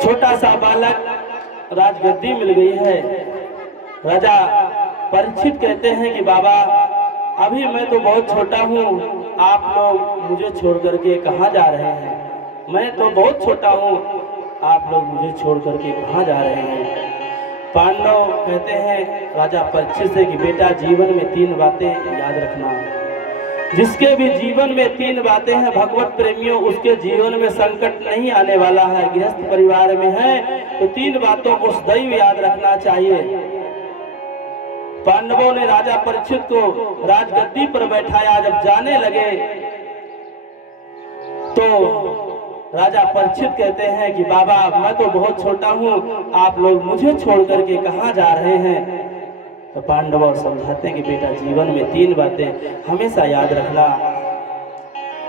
छोटा सा बालक राजगद्दी मिल गई है। राजा परीक्षित कहते हैं कि बाबा अभी मैं तो बहुत छोटा हूँ, आप लोग मुझे छोड़ करके कहाँ जा रहे हैं? मैं तो बहुत छोटा हूँ, आप लोग मुझे छोड़ करके कहाँ जा रहे हैं? पांडव कहते हैं राजा परीक्षित से कि बेटा जीवन में 3 बातें याद रखना। जिसके भी जीवन में 3 बातें हैं भगवत प्रेमियों, उसके जीवन में संकट नहीं आने वाला है। गृहस्थ परिवार में है तो 3 बातों को सदैव याद रखना चाहिए। पांडवों ने राजा परीक्षित को राजगद्दी पर बैठाया। जब जाने लगे तो राजा परीक्षित कहते हैं कि बाबा मैं तो बहुत छोटा हूँ, आप लोग मुझे छोड़ करके कहाँ जा रहे हैं? तो पांडव समझाते हैं कि बेटा जीवन में 3 बातें हमेशा याद रखना।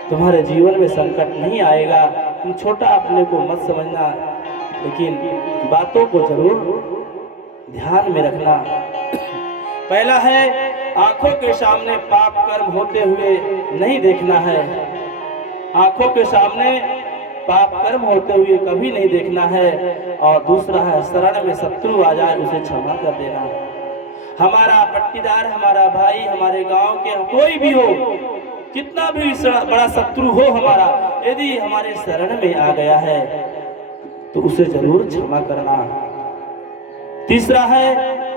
तुम्हारे जीवन में संकट नहीं आएगा, तुम छोटा अपने को मत समझना, लेकिन बातों को जरूर ध्यान में रखना। पहला है आंखों के सामने पाप कर्म होते हुए नहीं देखना है। आंखों के सामने पाप कर्म होते हुए कभी नहीं देखना है। और दूसरा है शरण में शत्रु आ जाए उसे क्षमा कर देना। हमारा पट्टीदार, हमारा भाई, हमारे गांव के कोई भी हो, कितना भी बड़ा शत्रु हो हमारा, यदि हमारे शरण में आ गया है तो उसे जरूर क्षमा करना। तीसरा है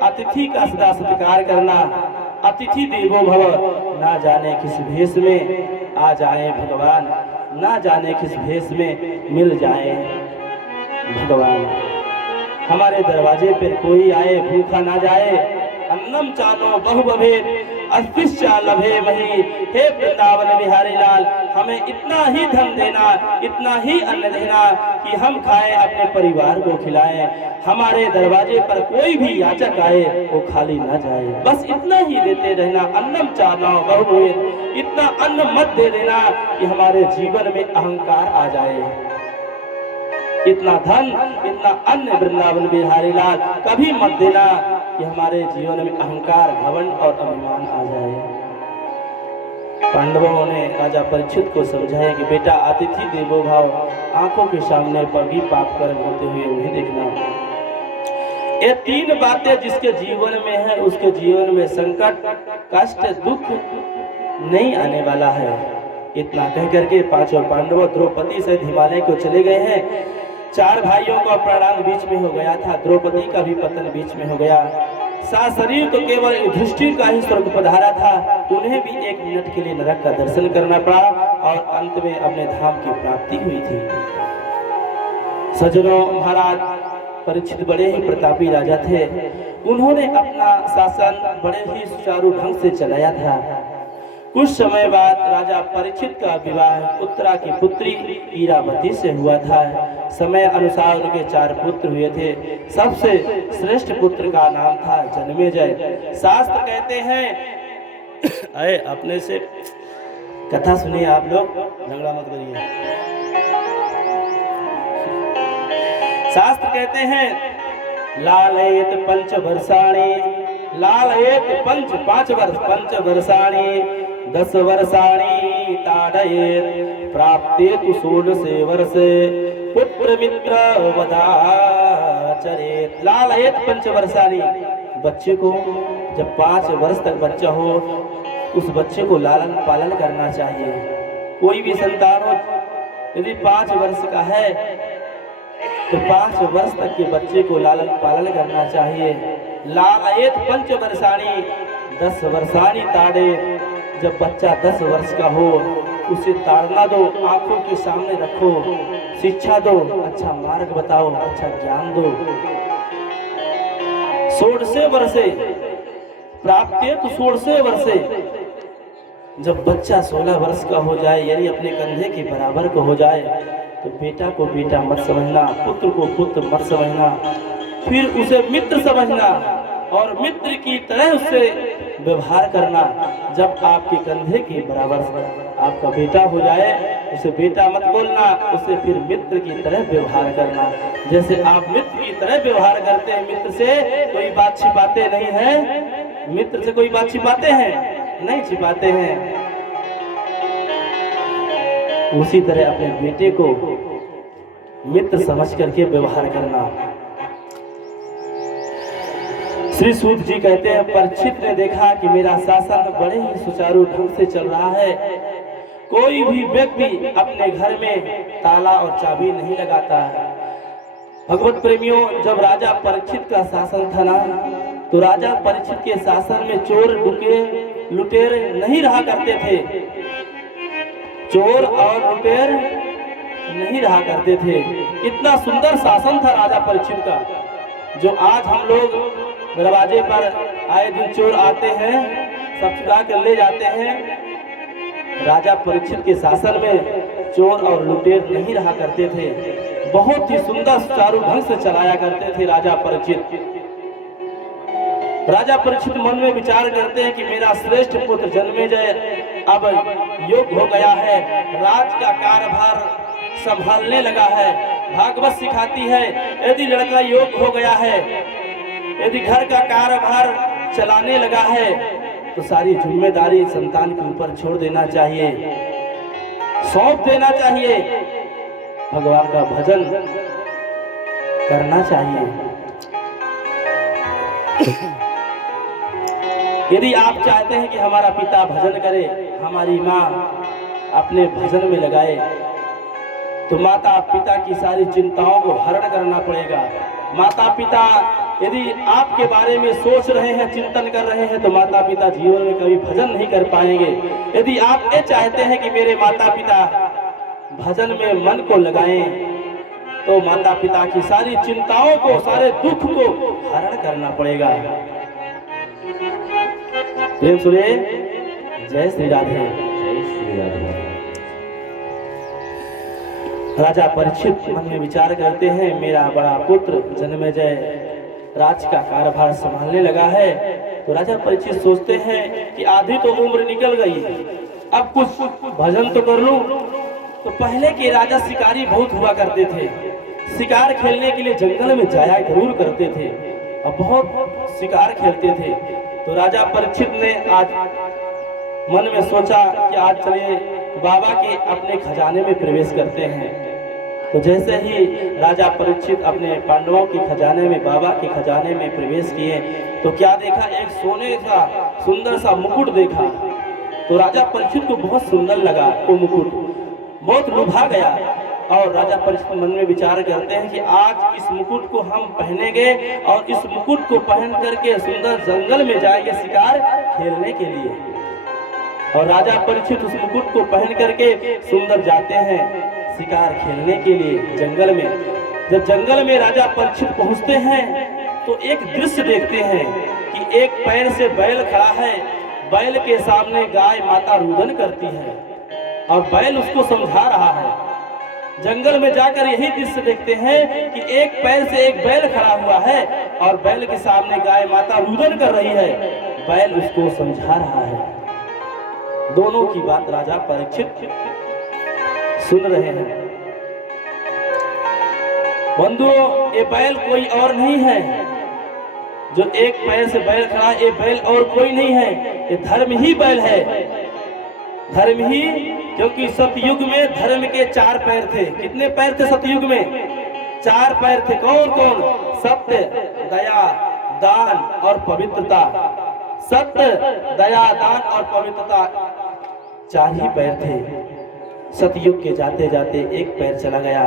अतिथि का सदा सत्कार करना। अतिथि देवो भव, ना जाने किस भेष में आ जाए भगवान, ना जाने किस भेष में मिल जाए भगवान। हमारे दरवाजे पर कोई आए भूखा ना जाए। अन्नम चानो बहु भवेत अस्तिश्चा लभे वही। हे वृंदावन बिहारी लाल, हमें इतना ही धन देना, इतना ही अन्न देना कि हम खाएं, अपने परिवार को खिलाएं। हमारे दरवाजे पर कोई भी याचक आए वो खाली ना जाए, बस इतना ही देते रहना। अन्नम चानो बहु भवेत, इतना अन्न मत दे देना कि हमारे जीवन में अहंकार आ जाए। इतना धन, इतना अन्न वृंदावन बिहारी लाल कभी मत देना कि हमारे जीवन में अहंकार, घमंड और अभिमान आ जाए। पांडवों ने राजा परीक्षित को समझाया कि बेटा अतिथि देवो भव, आंखों के सामने पर भी पाप कर्म होते हुए नहीं देखना। ये 3 बातें जिसके जीवन में है उसके जीवन में संकट, कष्ट, दुख नहीं आने वाला है। इतना कह करके 5 पांडव द्रौपदी सहित हिमालय को चले गए हैं। 4 भाइयों का प्राणांत बीच में हो गया था, द्रौपदी का भी पतन बीच में हो गया। शरीर तो केवल युधिष्ठिर का ही स्वर्ग पधारा था, उन्हें भी 1 मिनट के लिए नरक का दर्शन करना पड़ा और अंत में अपने धाम की प्राप्ति हुई थी। सज्जनों, महाराज परीक्षित बड़े ही प्रतापी राजा थे। उन्होंने अपना शासन बड़े ही सुचारू ढंग से चलाया था। कुछ समय बाद राजा परीक्षित का विवाह उत्तरा की पुत्री इरावती से हुआ था। समय अनुसार उनके 4 पुत्र हुए थे। सबसे श्रेष्ठ पुत्र का नाम था जन्मेजय। शास्त्र कहते हैं अरे अपने से कथा सुनिए आप लोग, झगड़ा मत करिए। शास्त्र कहते हैं लालयेत 5 वर्षाणि, लालयेत 5 वर्ष, 5 वर्षाणि 10 वर्षाणि ताडयेत, प्राप्ते तु 16 वर्षे पुत्र मित्र वधाचरेत। लालयेत 5 वर्षाणि, बच्चे को जब 5 वर्ष तक बच्चा हो उस बच्चे को लालन पालन करना चाहिए। कोई भी संतान हो यदि 5 वर्ष का है तो 5 वर्ष तक के बच्चे को लालन पालन करना चाहिए। लालयेत 5 वर्षाणि 10 वर्षाणि ताड़े, जब बच्चा 10 वर्ष का हो उसे ताड़ना दो, आंखों के सामने रखो, शिक्षा दो, अच्छा मार्ग बताओ, अच्छा ज्ञान दो। 16 वर्षे प्राप्ते तो 16 वर्षे, जब बच्चा 16 वर्ष का हो जाए यानी अपने कंधे के बराबर को हो जाए तो बेटा को बेटा मत समझना, पुत्र को पुत्र मत समझना, फिर उसे मित्र समझना और मित्र की तरह उससे व्यवहार करना। जब आपके कंधे के बराबर आपका बेटा हो जाए उसे बेटा मत बोलना, उसे फिर मित्र की तरह व्यवहार करना। जैसे आप मित्र की तरह व्यवहार करते हैं, मित्र से कोई बात छिपाते नहीं हैं, मित्र से कोई बात छिपाते हैं नहीं छिपाते हैं, उसी तरह अपने बेटे को मित्र समझ करके व्यवहार करना। श्री सूत जी कहते हैं, परीक्षित ने देखा कि मेरा शासन बड़े ही सुचारू ढंग से चल रहा है। कोई भी व्यक्ति अपने घर में ताला और चाबी नहीं लगाता है। भगवत प्रेमियों, जब राजा परीक्षित का शासन था ना, तो राजा परीक्षित के शासन में चोर लुटेर नहीं रहा करते थे। चोर और लुटेर नहीं रहा करते थे। इतना सुंदर शासन था राजा परीक्षित का, जो आज हम लोग दरवाजे पर आए दिन चोर आते हैं, सब चुरा कर ले जाते हैं। राजा परीक्षित के शासन में चोर और लुटेर नहीं रहा करते थे। बहुत ही सुंदर सुचारू ढंग से चलाया करते थे राजा परीक्षित। राजा परीक्षित मन में विचार करते हैं कि मेरा श्रेष्ठ पुत्र जन्मेजय अब योग्य हो गया है, राज का कार्यभार संभालने लगा है। भागवत सिखाती है, यदि लड़का योग्य हो गया है, यदि घर का कार्यभार चलाने लगा है, तो सारी जिम्मेदारी संतान के ऊपर छोड़ देना चाहिए, सौंप देना चाहिए, भगवान का भजन करना चाहिए। यदि आप चाहते हैं कि हमारा पिता भजन करे, हमारी माँ अपने भजन में लगाए, तो माता पिता की सारी चिंताओं को हरण करना पड़ेगा। माता पिता यदि आपके बारे में सोच रहे हैं, चिंतन कर रहे हैं, तो माता पिता जीवन में कभी भजन नहीं कर पाएंगे। यदि आप ये चाहते हैं कि मेरे माता पिता भजन में मन को लगाएं, तो माता पिता की सारी चिंताओं को, सारे दुख को हरण करना पड़ेगा। प्रेम सुनिए, जय श्री राधे। जय श्री राधे। राजा परीक्षित मन में विचार करते हैं, मेरा बड़ा पुत्र जन्मेजय राज का कार्यभार संभालने लगा है। तो राजा परीक्षित सोचते हैं कि आधी तो उम्र निकल गई, अब कुछ भजन तो कर लूं। तो पहले के राजा शिकारी बहुत हुआ करते थे, शिकार खेलने के लिए जंगल में जाया जरूर करते थे और बहुत शिकार खेलते थे। तो राजा परीक्षित ने आज मन में सोचा कि आज चलिए बाबा के अपने खजाने में प्रवेश करते हैं। तो जैसे ही राजा परीक्षित अपने पांडवों के खजाने में, बाबा के खजाने में प्रवेश किए, तो क्या देखा, एक सोने का सुंदर सा मुकुट देखा। तो राजा परीक्षित को बहुत सुंदर लगा वो मुकुट, बहुत लुभा गया। और राजा परीक्षित मन में विचार करते हैं कि आज इस मुकुट को हम पहनेंगे और इस मुकुट को पहन करके सुंदर जंगल में जाएंगे शिकार खेलने के लिए। और राजा परीक्षित उस मुकुट को पहन करके सुंदर जाते हैं शिकार खेलने के लिए जंगल में। जब जंगल में राजा परीक्षित पहुंचते हैं, तो एक दृश्य देखते हैं कि एक पैर से बैल खड़ा है, बैल के सामने गाय माता रुदन करती है और बैल उसको समझा रहा है। जंगल में जाकर यही दृश्य देखते हैं कि एक पैर से एक बैल खड़ा हुआ है और बैल के सामने गाय माता रुदन कर रही है, बैल उसको समझा रहा है। दोनों की बात राजा परीक्षित सुन रहे हैं। बंधुओं, ये बैल कोई और नहीं है, जो एक पैर से बैल खड़ा, ये बैल और कोई नहीं है, ये धर्म ही बैल है। धर्म ही, क्योंकि सतयुग में धर्म के 4 पैर थे। कितने पैर थे सतयुग में? 4 पैर थे। कौन कौन? सत्य, दया, दान और पवित्रता। सत्य, दया, दान और पवित्रता, 4 ही पैर थे। सतयुग के जाते जाते एक पैर चला गया,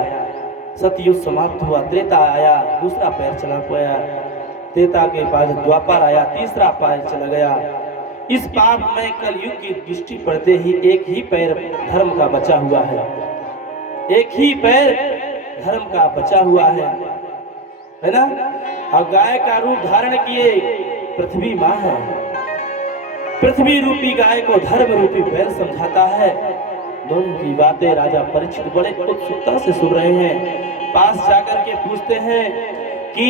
सतयुग समाप्त हुआ, त्रेता आया, दूसरा पैर चला गया, त्रेता के बाद द्वापर आया, तीसरा पैर चला गया। इस पाप में कलयुग की दृष्टि पड़ते ही एक ही पैर धर्म का बचा हुआ है, एक ही पैर धर्म का बचा हुआ है ना। और गाय का रूप धारण किए पृथ्वी माँ है, पृथ्वी रूपी गाय को धर्म रूपी बैल समझाता है। दोनों की बातें राजा परीक्षित बड़े उत्सुकता से सुन रहे हैं। पास जाकर के पूछते हैं कि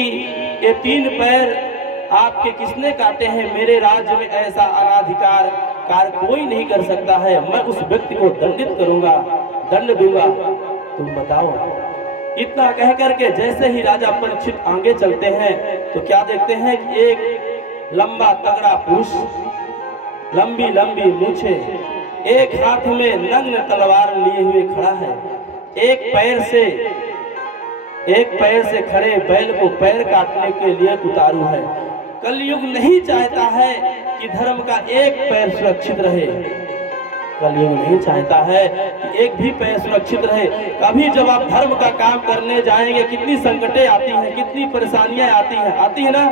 ये 3 पैर आपके किसने काटे हैं? मेरे राज्य में ऐसा अनाधिकार कार्य कोई नहीं कर सकता है, मैं उस व्यक्ति को दंडित करूंगा, दंड दूंगा, तुम बताओ। इतना कह करके जैसे ही राजा परीक्षित आगे चलते हैं, तो क्या देखते हैं कि एक लंबा तगड़ा पुरुष, लंबी लंबी मूछे, एक हाथ में नग्न तलवार लिए हुए खड़ा है, एक पैर से एक पैर से खड़े बैल को पैर काटने के लिए उतारू है। कलयुग नहीं चाहता है कि धर्म का एक पैर सुरक्षित रहे। कलयुग नहीं चाहता है कि एक भी पैर सुरक्षित रहे। कभी जब आप धर्म का काम करने जाएंगे कितनी संकटें आती हैं, कितनी परेशानियां आती है ना।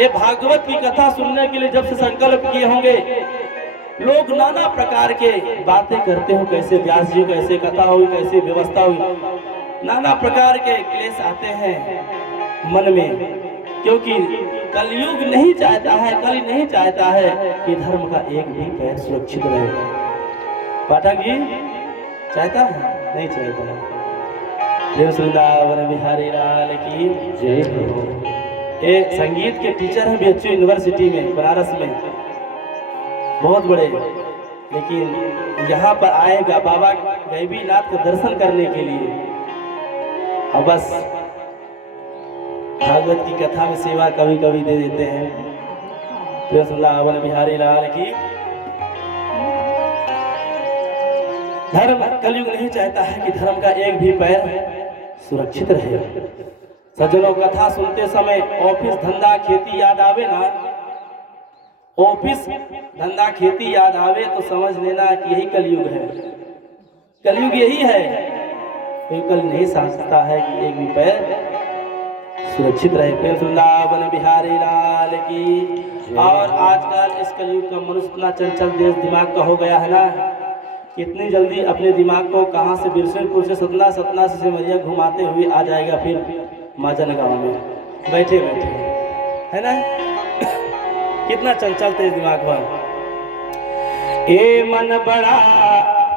ये भागवत की कथा सुनने के लिए जब से संकल्प किए होंगे, लोग नाना प्रकार के बातें करते हो, कैसे व्यास जी कैसे कथा हुई, कैसे व्यवस्था हुई, नाना प्रकार के क्लेश आते हैं मन में, क्योंकि कलयुग नहीं चाहता है, कल नहीं चाहता है कि धर्म का एक भी पैर सुरक्षित रहे। पाठक जी चाहता है? नहीं चाहता है। देव वृंदावन बिहारी लाल की जय हो। एक संगीत के टीचर हैं BHU यूनिवर्सिटी में, बनारस में, बहुत बड़े, लेकिन यहाँ पर आएगा बाबा गैबीनाथ का दर्शन करने के लिए। अब बस भागवत की कथा में सेवा कभी कभी दे देते हैं। वृंदावन बिहारी लाल की। धर्म कलयुग नहीं चाहता है कि धर्म का एक भी पैर सुरक्षित रहे। सज्जनों, कथा सुनते समय ऑफिस धंधा खेती याद आवे ना, ऑफिस धंधा खेती याद आवे तो समझ लेना कि यही कलयुग है। कलयुग यही है। कोई कल नहीं समझता है कि एक भी पैर सुरक्षित रहे। प्रेम वृंदावन बिहारी लाल की। और आजकल इस कलयुग का मनुष्य इतना चंचल देश दिमाग का हो गया है ना, कितनी जल्दी अपने दिमाग को कहां से बिरसुलपुर से सतना से सिमरिया घुमाते हुए आ जाएगा फिर माजन गांव में बैठे बैठे, है ना। कितना चंचल तेज दिमाग हुआ। ए मन बड़ा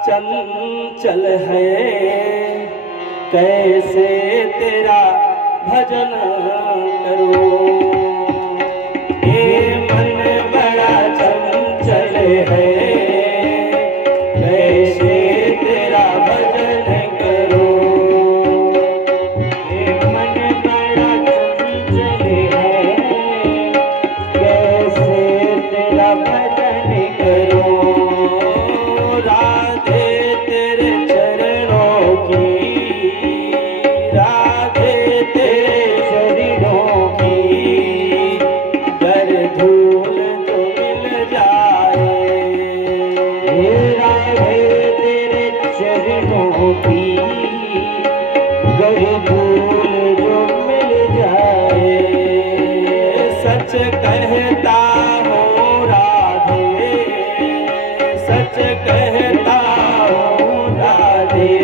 चंचल है, कैसे तेरा भजन करूं। ए मन बड़ा चंचल है, कैसे तेरा भजन करूं। ए मन बड़ा चंचल है, कैसे तेरा भजन करूं। राधे तेरे चरणों की, राधे तेरे शरीरों की, गर धूल तो मिल जाए। राधे तेरे चरणों की, गर धूल जो मिल जाए। सच कहता हूँ राधे, सच कहता हूँ राधे,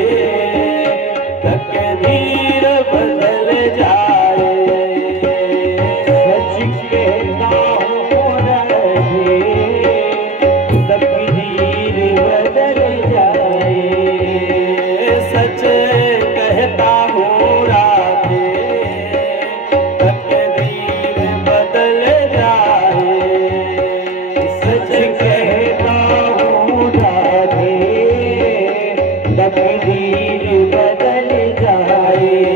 तकदीर बदल जाए। सच कहता हूँ राधे, तकदीर बदल जाए। सच कहता हूँ राधे, तकदीर बदल जाए। सच कहता हूँ राधे, तकदीर बदल जाए।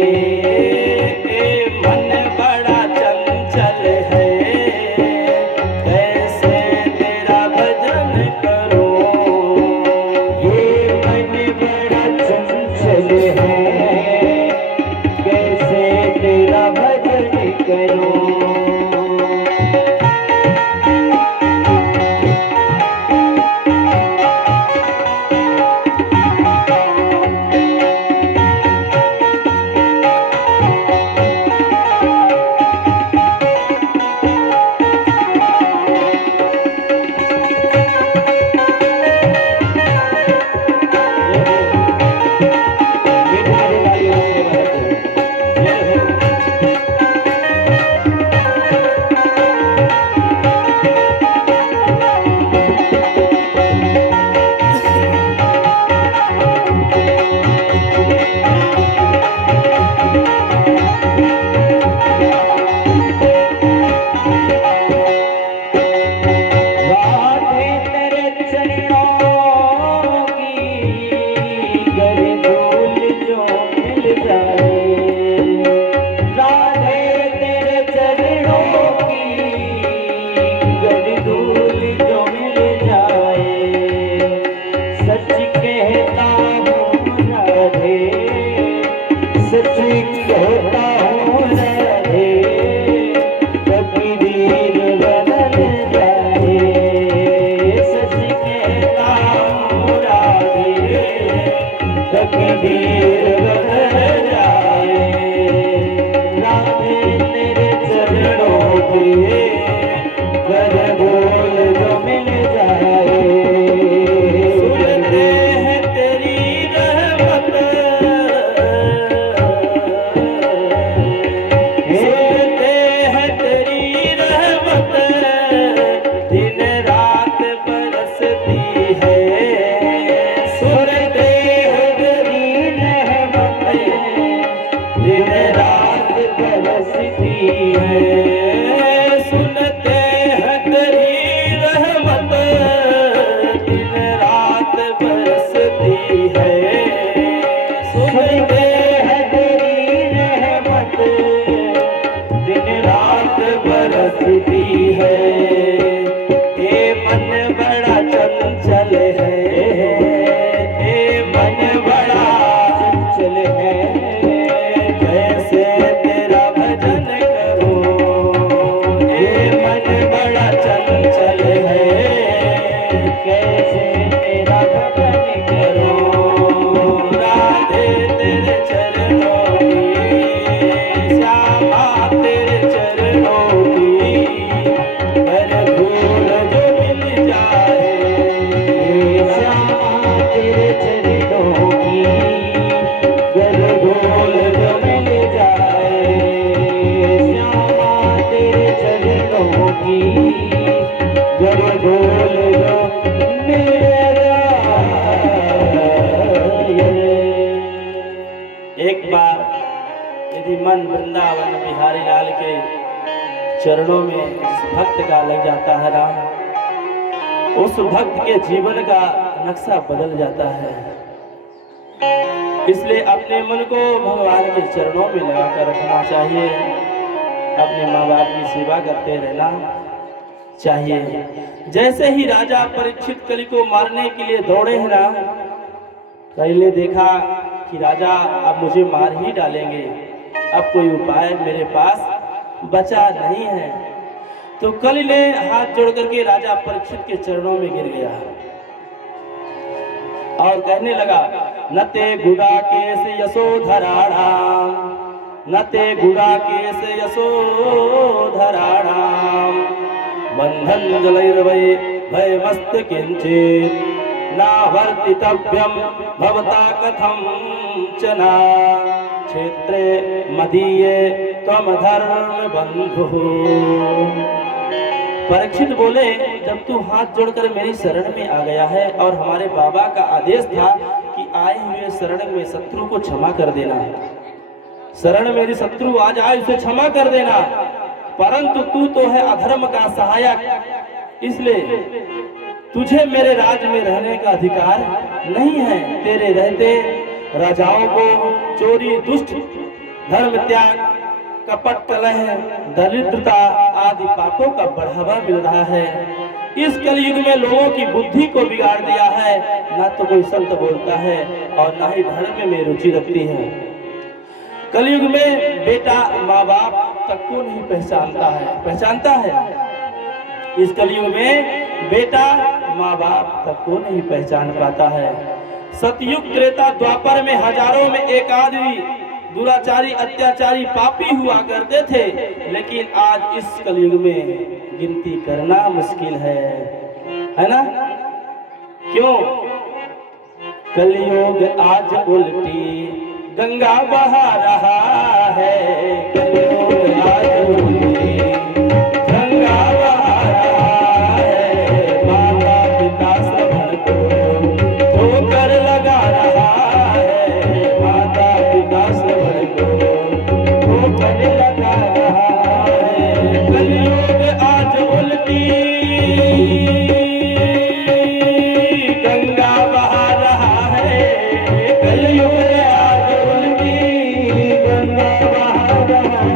सच कहता हूँ रहे तकदीर बदल जाए, सच कहता हूँ राधे तकदीर बदल जाए, राधे तेरे चरणों के गर बोल जो मिल जाए, सुनते हैं तेरी रहमत, सुनते हैं तेरी रहमत, दिन रात बरसती है, सुनते हैं तेरी रहमत, दिन रात बरसती है, सुनते हैं तेरी रहमत, दिन रात बरसती है, सुनते हैं तेरी रहमत, दिन रात बरसती है, ये मन बड़ा चंचल है, ये मन बड़ा चल है कैसे तेरा भजन करूं, ये मन बड़ा चंचल है, कैसे तेरा भजन करूं, राधे तेरे चरणों की, श्यामा तेरे चरणों की, कर धूल जो मिल जाए, श्यामा तेरे चरणों की गर धूल जो मिल जाए, श्यामा तेरे चरणों की गर धूल जो मिल जाए। एक बार यदि मन वृंदावन बिहारी लाल के चरणों में जिस भक्त का लग जाता है ना, उस भक्त के जीवन का नक्शा बदल जाता है। इसलिए अपने मन को भगवान के चरणों में लगा कर रखना चाहिए, अपने माँ बाप की सेवा करते रहना चाहिए। जैसे ही राजा परीक्षित कली को मारने के लिए दौड़े हैं ना, कली ने देखा कि राजा अब मुझे मार ही डालेंगे, अब कोई उपाय मेरे पास बचा नहीं है, तो कली ने हाथ जोड़ करके राजा परीक्षित के चरणों में गिर गया और कहने लगा, नते गुड़ा केस यशोधराणाम, नते गुड़ा केस यशोधराणाम, बंधन जलैर्वै भयमस्त किंचित, नावर्तितव्यं भवता कथं चना, क्षेत्रे मदीये त्वं धर्म बंधु। परीक्षित बोले, जब तू हाथ जोड़कर मेरी शरण में आ गया है और हमारे बाबा का आदेश था कि आए हुए शरण में शत्रु को क्षमा कर देना, शरण मेरी शत्रु आज आए उसे क्षमा कर देना, परंतु तू तो है अधर्म का सहायक, इसलिए तुझे मेरे राज्य में रहने का अधिकार नहीं है। तेरे रहते राजाओं को चोरी, दुष्ट, धर्म त्याग, कपट, कलह, दरिद्रता आदि पापों का बढ़ावा मिल रहा है। इस कलयुग में लोगों की बुद्धि को बिगाड़ दिया है, ना तो कोई संत बोलता है और ना ही धर्म में रुचि रखती है। कलयुग में बेटा माँ बाप तक को नहीं पहचानता है। इस कलयुग में बेटा माँ बाप तक को नहीं पहचान पाता है। सतयुग, त्रेता, द्वापर में हजारों में एक आदमी दुराचारी, अत्याचारी, पापी हुआ करते थे, लेकिन आज इस कलयुग में गिनती करना मुश्किल है ना? क्यों? कलयुग आज उल्टी गंगा बहा रहा है, कलयुग आज उल्टी गंगा बहा रहा है, माता पिता श्रवण को ठोकर लगा रहा है, माता पिता श्रवण को ठोकर लगा रहा है, कलयुग आज उल्टी गंगा बहा रहा है, कलयुग आज उल्टी गंगा बहा रहा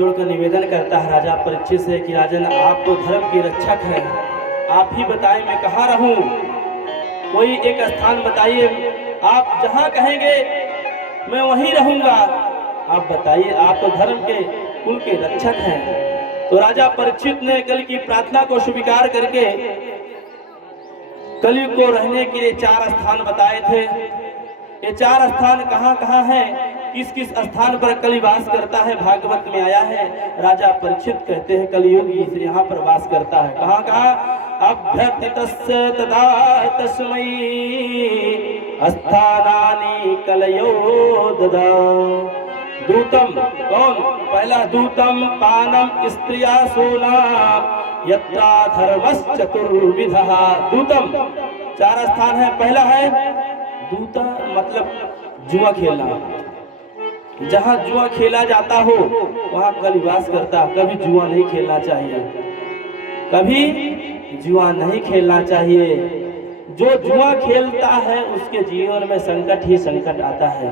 जोड़कर निवेदन करता है राजा परीक्षित से कि राजन, आप तो धर्म के रक्षक हैं, आप ही बताएं मैं कहाँ रहूं? कोई एक स्थान बताइए, आप जहां कहेंगे मैं वहीं रहूंगा। आप बताइए, आप तो धर्म के कुल के रक्षक हैं। तो राजा परीक्षित ने कल की प्रार्थना को स्वीकार करके कलयुग को रहने के लिए 4 स्थान बताए थे। ये 4 स्थान कहाँ कहाँ हैं, किस किस स्थान पर कलि वास करता है, भागवत में आया है। राजा परीक्षित कहते हैं कलियुगी यहाँ पर वास करता है। कहाँ कहाँ? अभ्यर्थितस्य तदा तस्मै स्थानानि कलयो ददा। दूतम कौन? पहला दूतम पानम स्त्रिया सोना यत्रा धर्मश्चतुर्विधः। दूतम 4 स्थान है। पहला है दूता, मतलब जुआ खेलना। जहां जुआ खेला जाता हो वहां कलिवास करता। कभी जुआ नहीं खेलना चाहिए, कभी जुआ नहीं खेलना चाहिए। जो जुआ खेलता है उसके जीवन में संकट ही संकट आता है।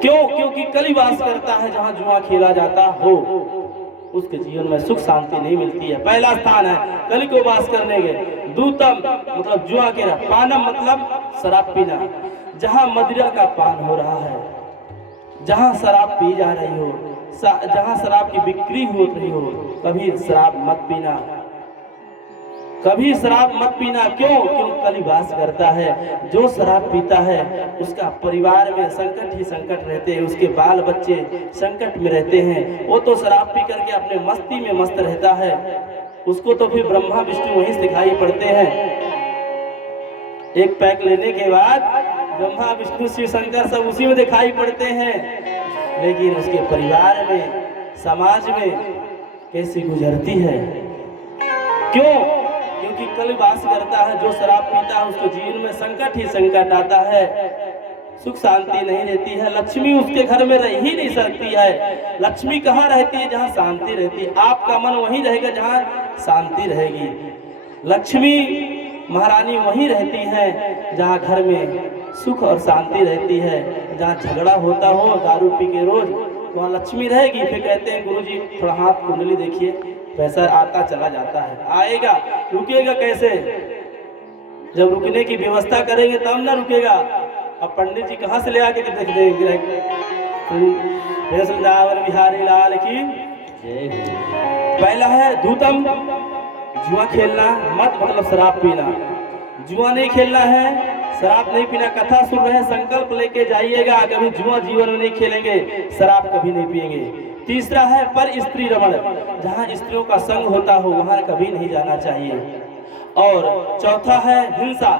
क्यों? क्योंकि कलिवास करता है। जहां जुआ खेला जाता हो उसके जीवन में सुख शांति नहीं मिलती है। पहला स्थान है कलि को वास करने के। दूतम मतलब जुआ के रहा। पानम मतलब शराब पीना। जहां मदिरा का पान हो रहा है, जहां शराब पी जा रही हो, जहां शराब की बिक्री हो रही हो, कभी शराब मत पीना, कभी शराब मत पीना। क्यों? क्यों? कलि वास करता है। जो शराब पीता है उसका परिवार में संकट ही संकट रहते हैं, उसके बाल बच्चे संकट में रहते हैं। वो तो शराब पी करके अपने मस्ती में मस्त रहता है, उसको तो फिर ब्रह्मा विष्णु वहीं दिखाई पड़ते हैं। एक पैक लेने के बाद ब्रह्मा विष्णु शिव शंकर सब उसी में दिखाई पड़ते हैं, लेकिन उसके परिवार में समाज में कैसी गुजरती है। क्यों? क्योंकि कलि वास करता है। जो शराब पीता है उसके जीवन में संकट ही संकट आता है, सुख शांति नहीं रहती है। लक्ष्मी उसके घर में रह ही नहीं सकती है। लक्ष्मी कहाँ रहती है? जहाँ शांति रहती है। आपका मन वहीं रहेगा जहाँ शांति रहेगी। लक्ष्मी महारानी वहीं रहती है जहाँ घर में सुख और शांति रहती है। जहाँ झगड़ा होता हो दारू पी के रोज, वहाँ लक्ष्मी रहेगी। फिर कहते हैं गुरुजी थोड़ा हाथ कुंडली देखिए, पैसा आता चला जाता है। आएगा, रुकेगा कैसे? जब रुकने की व्यवस्था करेंगे तब ना रुकेगा। अब पंडित जी कहाँ से ले आके देख देंगे? बिहारी लाल की। पहला है दूतम, जुआ खेलना मत, मतलब शराब पीना। जुआ नहीं खेलना है, शराब नहीं पीना। कथा सुन रहे हैं, संकल्प लेके जाइएगा, कभी जुआ जीवन में नहीं खेलेंगे, शराब कभी नहीं पिएंगे। तीसरा है पर स्त्री रमण, जहाँ स्त्रियों का संग होता हो वहां कभी नहीं जाना चाहिए। और चौथा है हिंसा,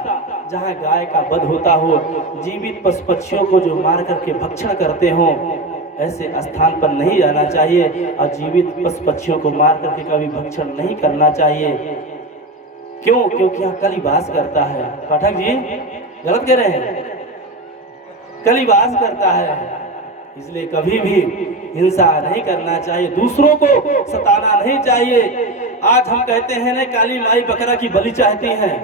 जहाँ गाय का वध होता हो, जीवित पशु पक्षियों को जो मार करके भक्षण करते हो, ऐसे स्थान पर नहीं जाना चाहिए। और जीवित पशु पक्षियों को मार करके कभी भक्षण नहीं करना चाहिए। क्यों? क्योंकि यहाँ कलि वास करता है। पाठक जी गलत कह रहे हैं, कलि वास करता है। इसलिए कभी भी हिंसा नहीं करना चाहिए, दूसरों को सताना नहीं चाहिए। आज हम कहते हैं ना काली माई बकरा की बलि चाहती हैं।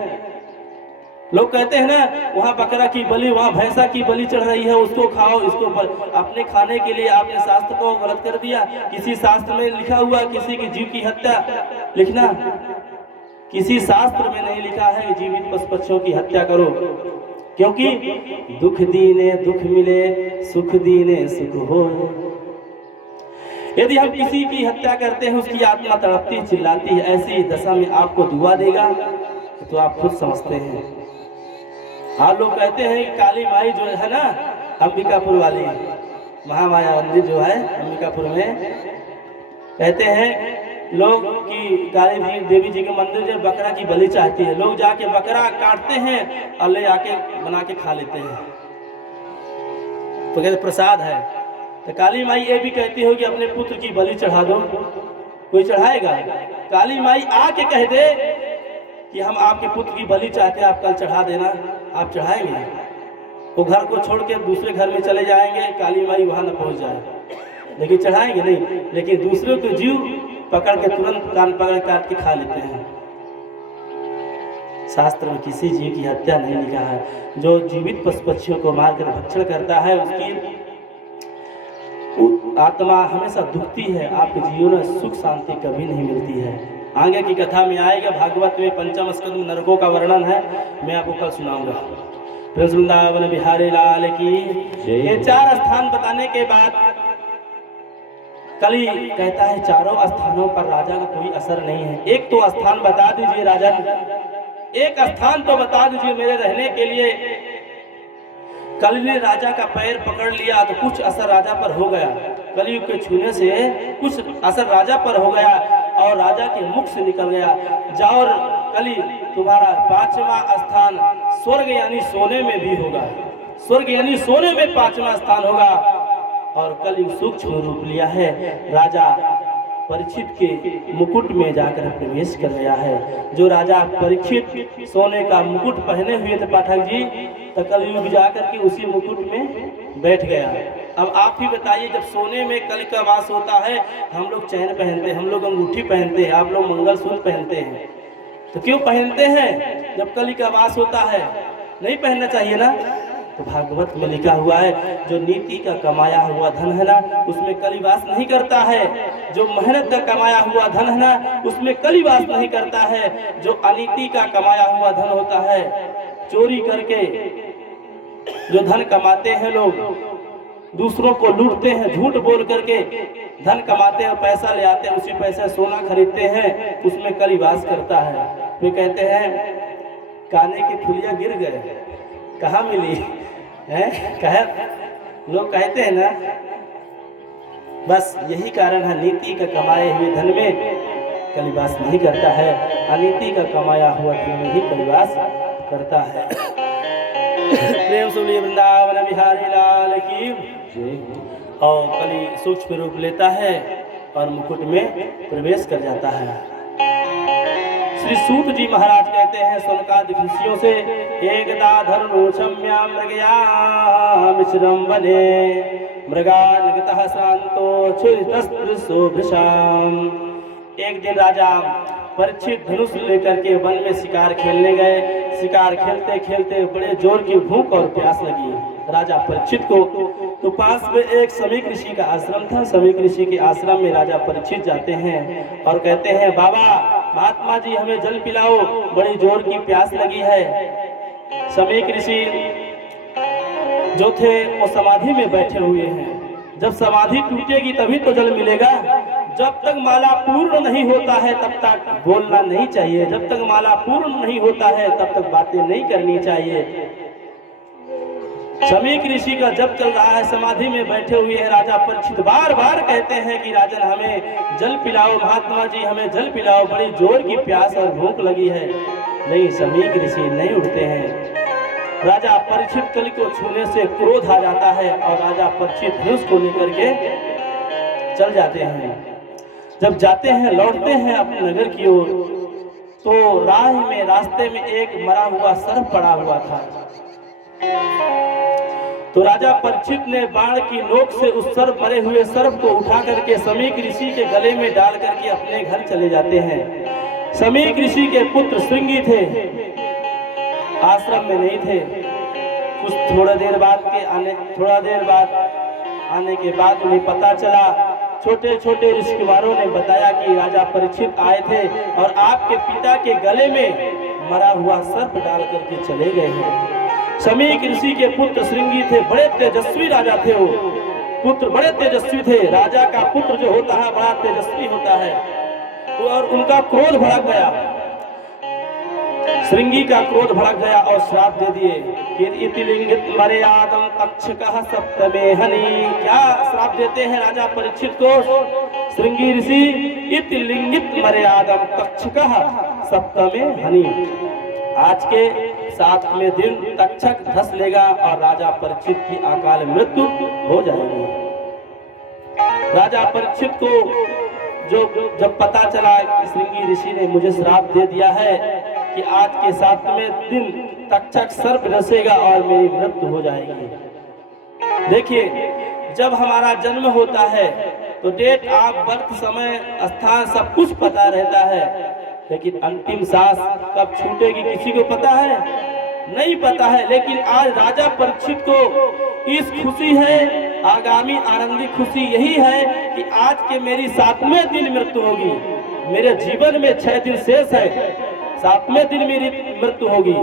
लोग कहते हैं ना वहाँ बकरा की बलि, वहाँ भैंसा की बलि चढ़ रही है, उसको खाओ, इसको अपने खाने के लिए आपने शास्त्र को गलत कर दिया। किसी शास्त्र में लिखा हुआ किसी की जीव की हत्या लिखना, किसी शास्त्र में नहीं लिखा है जीवित पशु पक्षियों की हत्या करो। क्योंकि दुख दीने दुख मिले, सुख दीने सुख हो। यदि हम किसी की हत्या करते हैं, उसकी आत्मा तड़पती चिल्लाती है, ऐसी दशा में आपको दुआ देगा तो आप खुद समझते हैं। आप लोग कहते हैं कि काली माई जो है ना अंबिकापुर वाली महामाया मंदिर जो है अंबिकापुर में, कहते हैं लोग कि काली देवी जी के मंदिर जो बकरा की बलि चाहती है। लोग जाके बकरा काटते हैं और ले आके बना के खा लेते हैं, तो कहते प्रसाद है। तो काली माई ये भी कहती हो कि अपने पुत्र की बलि चढ़ा दो। कोई चढ़ाएगा? काली माई आके कह दे कि हम आपके पुत्र की बलि चाहते हैं, आप कल चढ़ा देना, आप चढ़ाएंगे? वो घर को छोड़ के दूसरे घर में चले जाएंगे, काली माई वहां न पहुंच जाए, लेकिन चढ़ाएंगे नहीं। लेकिन दूसरों को जीव पकड़ के तुरंत कान पकड़ काट के खा लेते हैं। शास्त्र में किसी जीव की हत्या नहीं लिखा है। जो जीवित पशु पक्षियों को मारकर भक्षण करता है उसकी आत्मा हमेशा दुखती है, आपके जीवन में सुख शांति कभी नहीं मिलती है। आगे की कथा में आएगा, भागवत में पंचम स्कंद में नरकों का वर्णन है, मैं आपको कल सुनाऊंगा। वृंदावन बिहारी लाल की। ये 4 स्थान बताने के बाद कली कहता है चारों स्थानों पर राजा का कोई असर नहीं है, एक तो स्थान बता दीजिए राजन, एक स्थान तो बता दीजिए मेरे रहने के लिए। कली ने राजा का पैर पकड़ लिया तो कुछ असर राजा पर हो गया, कलयुग के छूने से कुछ असर राजा पर हो गया और राजा के मुख से निकल गया, जाओ कली तुम्हारा 5वां स्थान स्वर्ग यानी सोने में भी होगा, स्वर्ग यानी सोने में 5वां स्थान होगा। और कलयुग सूक्ष्म रूप लिया है, राजा परीक्षित के मुकुट में जाकर प्रवेश कर गया है। जो राजा परीक्षित सोने का मुकुट पहने हुए थे पाठक जी, तो कलयुग जाकर के उसी मुकुट में बैठ गया। अब आप ही बताइए, जब सोने में कल का वास होता है, हम लोग चैन पहनते हैं, हम लोग अंगूठी पहनते हैं, आप लोग मंगलसूत्र पहनते हैं, तो क्यों पहनते हैं जब कली का वास होता है? नहीं पहनना चाहिए ना। तो भागवत में लिखा हुआ है, जो नीति का कमाया हुआ धन है ना, उसमें कली वास नहीं करता है। जो मेहनत का कमाया हुआ धन है ना, उसमें कली वास नहीं करता है। जो अनीति का कमाया हुआ धन होता है, चोरी करके जो धन कमाते हैं लोग, दूसरों को लूटते हैं, झूठ बोल करके धन कमाते हैं, पैसा ले आते हैं, उसी पैसे सोना खरीदते हैं, उसमें कली वास करता है। वे कहते हैं काने की फुलिया गिर गए, कहाँ मिली है? लोग कहते हैं ना, बस यही कारण है, नीति का कमाए हुए धन में कलिवास नहीं करता है, अनीति का कमाया हुआ धन में ही कलिवास करता है। प्रेम से बोलिए वृंदावन बिहारी लाल की। और कली सूक्ष्म रूप लेता है और मुकुट में प्रवेश कर जाता है। श्री सूत जी महाराज कहते हैं सनकादि ऋषियों से, एकदा धर्मो क्षम्या मृगया मिश्रम वने मृगानगतः शांतो छुरितस्पृशो भृशाम। एक दिन राजा परीक्षित धनुष लेकर के वन में शिकार खेलने गए। शिकार खेलते खेलते बड़े जोर की भूख और प्यास लगी राजा परीक्षित को। तो पास में एक समीक ऋषि का आश्रम था। समीक ऋषि के आश्रम में राजा परीक्षित जाते हैं और कहते हैं, बाबा महात्मा जी हमें जल पिलाओ, बड़ी जोर की प्यास लगी है। समीक ऋषि जो थे वो समाधि में बैठे हुए हैं। जब समाधि टूटेगी तभी तो जल मिलेगा। जब तक माला पूर्ण नहीं होता है तब तक बोलना नहीं चाहिए, जब तक माला पूर्ण नहीं होता है तब तक बातें नहीं करनी चाहिए। समीक ऋषि का जब चल रहा है, समाधि में बैठे हुए हैं। राजा परीक्षित बार बार कहते हैं कि राजन हमें जल पिलाओ, महात्मा जी हमें जल पिलाओ, बड़ी जोर की प्यास और भूख लगी है। नहीं, समीक ऋषि नहीं उठते हैं। राजा परीक्षित कली को छूने से क्रोध आ जाता है और राजा परीक्षित धनुष को लेकर के चल जाते हैं। जब जाते हैं, लौटते हैं अपने नगर की ओर, तो राह में रास्ते में एक मरा हुआ सर्प पड़ा हुआ था। तो राजा परीक्षित ने बाण की नोक से उस सर्प मरे हुए सर्प को उठा करके समीक ऋषि के गले में डाल करके अपने घर चले जाते हैं। समीक ऋषि के पुत्र श्रृंगी थे, आश्रम में नहीं थे। कुछ थोड़ा देर बाद आने के बाद उन्हें पता चला, छोटे छोटे ऋषिकुमारों ने बताया कि राजा परीक्षित आए थे और आपके पिता के गले में मरा हुआ सर्प डाल करके चले गए हैं। समीक ऋषि के पुत्र श्रृंगी थे, बड़े तेजस्वी राजा थे। वो पुत्र बड़े तेजस्वी थे। राजा का पुत्र जो होता है बड़ा तेजस्वी होता है। और उनका क्रोध भड़क गया, श्रृंगी का क्रोध भड़क गया और श्राप दे दिए कि इति लिंगित मर्यादम तक्षकः सप्तमे हनि। क्या श्राप देते हैं राजा परीक्षित को श्रृंगी ऋषि? इति लिंगित मर्यादम तक्षकः सप्तमे हनि। आज के 7वें दिन तक्षक धस लेगा और राजा परीक्षित की अकाल मृत्यु हो जाएगी। राजा परीक्षित को जब पता चला कि श्रृंगी ऋषि ने मुझे श्राप दे दिया है कि आज के 7वें दिन तक्षक सर्प डसेगा और मेरी मृत्यु हो जाएगी। देखिए, जब हमारा जन्म होता है तो डेट ऑफ बर्थ, समय, स्थान सब कुछ पता रहता है, लेकिन अंतिम सांस कब छूटेगी किसी को पता है? नहीं पता है। लेकिन आज राजा परीक्षित को इस खुशी है आगामी आनंदी खुशी यही है कि आज के मेरी 7वें दिन मृत्यु होगी। मेरे जीवन में 6 दिन शेष है, 7वें दिन मेरी मृत्यु होगी।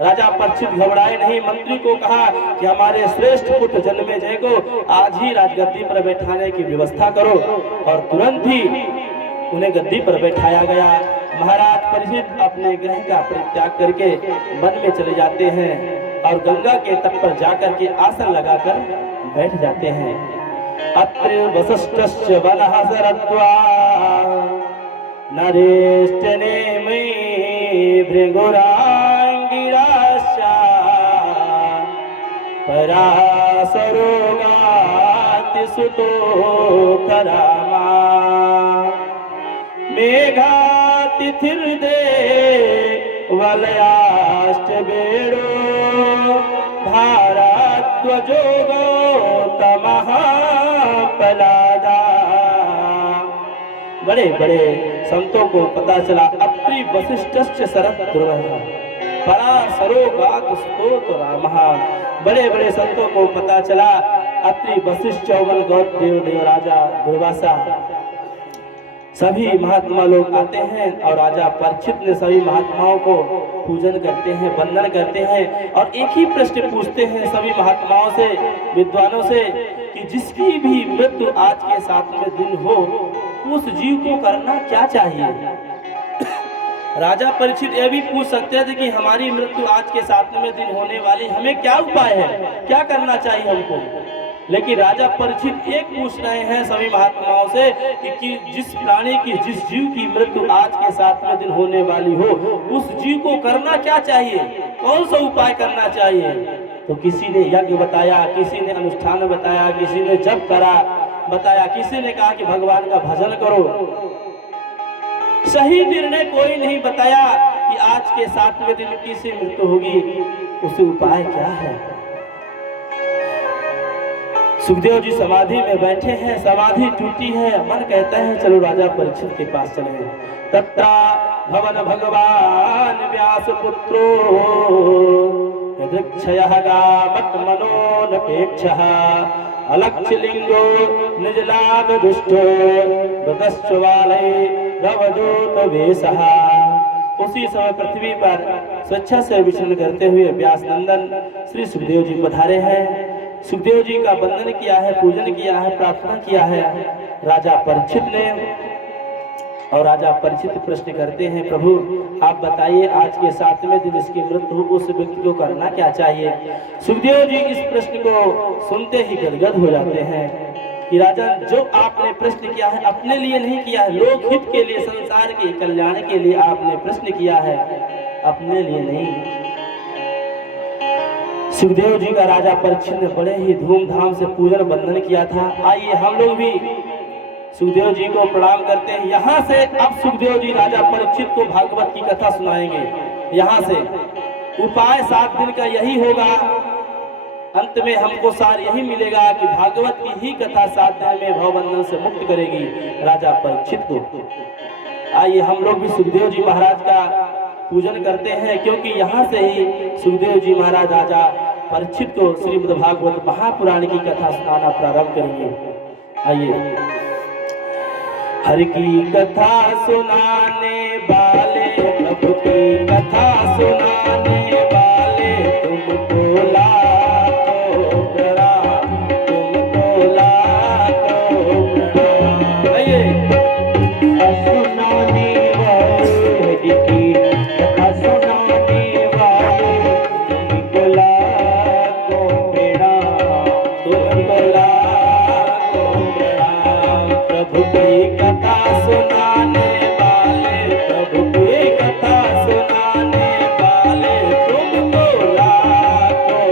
राजा परीक्षित घबराए नहीं, मंत्री को कहा कि हमारे श्रेष्ठ पुत्र जन्मेजय को आज ही राजगद्दी पर बैठाने की व्यवस्था करो, और तुरंत ही उन्हें गद्दी पर बैठाया गया। महाराज परीक्षित अपने ग्रह का परित्याग करके वन में चले जाते हैं और गंगा के तट पर जाकर के आसन लगाकर बैठ जाते हैं। अत्र वसिष्ठस्य वनः सरत्वा नरेष्टने मयि भृगुरांगिराशा परासरोगाति सुतोतरामा मेघातिथिर्दे वलयाष्टबेडो भारद्वजो गौतमः पलादा। बड़े बड़े संतों को पता चला अत्रि वसिष्ठस्य शरद दुर्गः परासरोगात् स्तोत रामः। बड़े बड़े संतों को पता चला अत्रि वशिष्ठ चौवन गौत देव राजा दुर्वासा सभी महात्मा लोग आते हैं और राजा परीक्षित ने सभी महात्माओं को पूजन करते हैं, वंदन करते हैं और एक ही प्रश्न पूछते हैं सभी महात्माओं से, विद्वानों से कि जिसकी भी मृत्यु आज के 7वें दिन हो उस जीव को करना क्या चाहिए। राजा परीक्षित यह भी पूछ सकते थे कि हमारी मृत्यु आज के 7वें दिन होने वाली, हमें क्या उपाय है, क्या करना चाहिए हमको। लेकिन राजा परीक्षित एक पूछ रहे हैं सभी महात्माओं से कि जिस प्राणी की, जिस जीव की मृत्यु आज के 7वें दिन होने वाली हो उस जीव को करना क्या चाहिए, कौन सा उपाय करना चाहिए। तो किसी ने यज्ञ बताया, किसी ने अनुष्ठान बताया, किसी ने जप करा बताया, किसी ने कहा कि भगवान का भजन करो। सही निर्णय कोई नहीं बताया कि आज के 7वें दिन किसी मृत्यु होगी, उसे उपाय क्या है। सुखदेव जी समाधि में बैठे हैं, समाधि टूटी है, मन कहता है चलो राजा परीक्षित के पास चले। तत्रा भवन भगवान व्यास पुत्रो यदृक्षयः गामत् मनोनपेक्षः अलक्ष्य लिंगो निजलाभ दुष्टो गतश्चवालय रवदूत वेशः। उसी समय पृथ्वी पर स्वेच्छा से विचरण करते हुए व्यास नंदन श्री सुखदेव जी पधारे हैं। सुखदेव जी का वंदन किया है, पूजन किया है, प्रार्थना किया है राजा परीक्षित ने। और राजा परीक्षित प्रश्न करते हैं, प्रभु आप बताइए आज के 7वें दिन जिसकी मृत्यु हो उस व्यक्ति को करना क्या चाहिए। सुखदेव जी इस प्रश्न को सुनते ही गदगद हो जाते हैं कि राजा जो आपने प्रश्न किया है अपने लिए नहीं किया है, लोकहित के लिए, संसार के कल्याण के लिए आपने प्रश्न किया है, अपने लिए नहीं। सुखदेव जी का राजा परीक्षित ने बड़े ही धूमधाम से पूजन वंदन किया था। आइए हम लोग भी सुखदेव जी को प्रणाम करते हैं। यहाँ से अब सुखदेव जी राजा परीक्षित को भागवत की कथा सुनाएंगे। यहाँ से उपाय 7 दिन का यही होगा, अंत में हमको सार यही मिलेगा कि भागवत की ही कथा 7 दिन में भवबंधन से मुक्त करेगी राजा परीक्षित को। आइए हम लोग भी सुखदेव जी महाराज का पूजन करते हैं, क्योंकि यहाँ से ही सुखदेव जी महाराज राजा परीक्षित को श्रीमद् भागवत महापुराण की कथा सुनाना प्रारंभ करेंगे। आइए। हर की कथा सुनाने वाले, प्रभु की कथा सुनाने वाले, तुमको लाखों प्रणाम, तुमको लाखों प्रणाम। आइए। सुनाने वाले की कथा सुनाने वाले, तुमको लाखों प्रणाम, तुमको लाखों प्रणाम। प्रभु की कथा सुनाने वाले, प्रभु की कथा सुनाने वाले, तुमको लाखों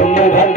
तुम घर